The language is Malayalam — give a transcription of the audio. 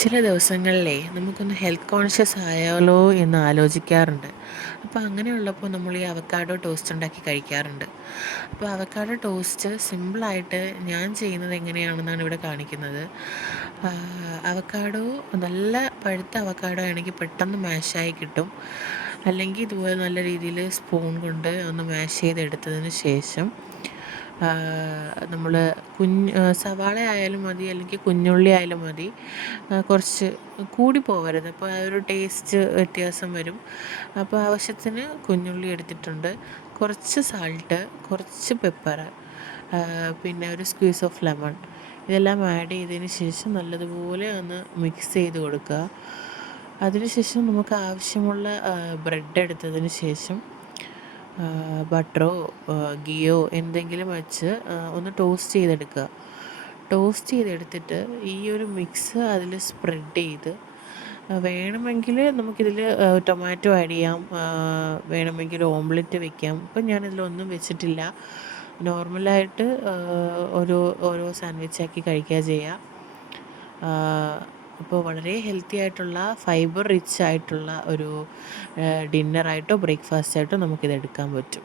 ചില ദിവസങ്ങളിലേ നമുക്കൊന്ന് ഹെൽത്ത് കോൺഷ്യസ് ആയാലോ എന്ന് ആലോചിക്കാറുണ്ട്. അപ്പോൾ അങ്ങനെയുള്ളപ്പോൾ നമ്മൾ ഈ അവക്കാഡോ ടോസ്റ്റ് ഉണ്ടാക്കി കഴിക്കാറുണ്ട്. അപ്പോൾ അവക്കാഡോ ടോസ്റ്റ് സിമ്പിളായിട്ട് ഞാൻ ചെയ്യുന്നത് എങ്ങനെയാണെന്നാണ് ഇവിടെ കാണിക്കുന്നത്. അവക്കാഡോ നല്ല പഴുത്ത അവക്കാഡോ ആണെങ്കിൽ പെട്ടെന്ന് മാഷായി കിട്ടും. അല്ലെങ്കിൽ ഇതുപോലെ നല്ല രീതിയിൽ സ്പൂൺ കൊണ്ട് ഒന്ന് മാഷ് ചെയ്തെടുത്തതിന് ശേഷം നമ്മൾ സവാള ആയാലും മതി, അല്ലെങ്കിൽ കുഞ്ഞുള്ളി ആയാലും മതി. കുറച്ച് കൂടി പോകരുത്, അപ്പോൾ ആ ഒരു ടേസ്റ്റ് വ്യത്യാസം വരും. അപ്പോൾ ആവശ്യത്തിന് കുഞ്ഞുള്ളി എടുത്തിട്ടുണ്ട്, കുറച്ച് സാൾട്ട്, കുറച്ച് പെപ്പർ, പിന്നെ ഒരു സ്ക്വീസ് ഓഫ് ലെമൺ. ഇതെല്ലാം ആഡ് ചെയ്തതിന് ശേഷം നല്ലതുപോലെ ഒന്ന് മിക്സ് ചെയ്ത് കൊടുക്കുക. അതിനുശേഷം നമുക്ക് ആവശ്യമുള്ള ബ്രെഡ് എടുത്തതിന് ശേഷം ബട്ടറോ ഗീയോ എന്തെങ്കിലും വെച്ച് ഒന്ന് ടോസ്റ്റ് ചെയ്തെടുക്കുക. ടോസ്റ്റ് ചെയ്തെടുത്തിട്ട് ഈ ഒരു മിക്സ് അതിൽ സ്പ്രെഡ് ചെയ്ത് വേണമെങ്കിൽ നമുക്കിതിൽ ടൊമാറ്റോ ആഡ് ചെയ്യാം, വേണമെങ്കിൽ ഓംലെറ്റ് വെക്കാം. ഇപ്പം ഞാനിതിലൊന്നും വെച്ചിട്ടില്ല. നോർമലായിട്ട് ഓരോ സാൻഡ്വിച്ചാക്കി കഴിക്കുക ചെയ്യുക. അപ്പോൾ വളരെ ഹെൽത്തി ആയിട്ടുള്ള ഫൈബർ റിച്ച് ആയിട്ടുള്ള ഒരു ഡിന്നറായിട്ടോ ബ്രേക്ക്ഫാസ്റ്റായിട്ടോ നമുക്കിത് എടുക്കാൻ പറ്റും.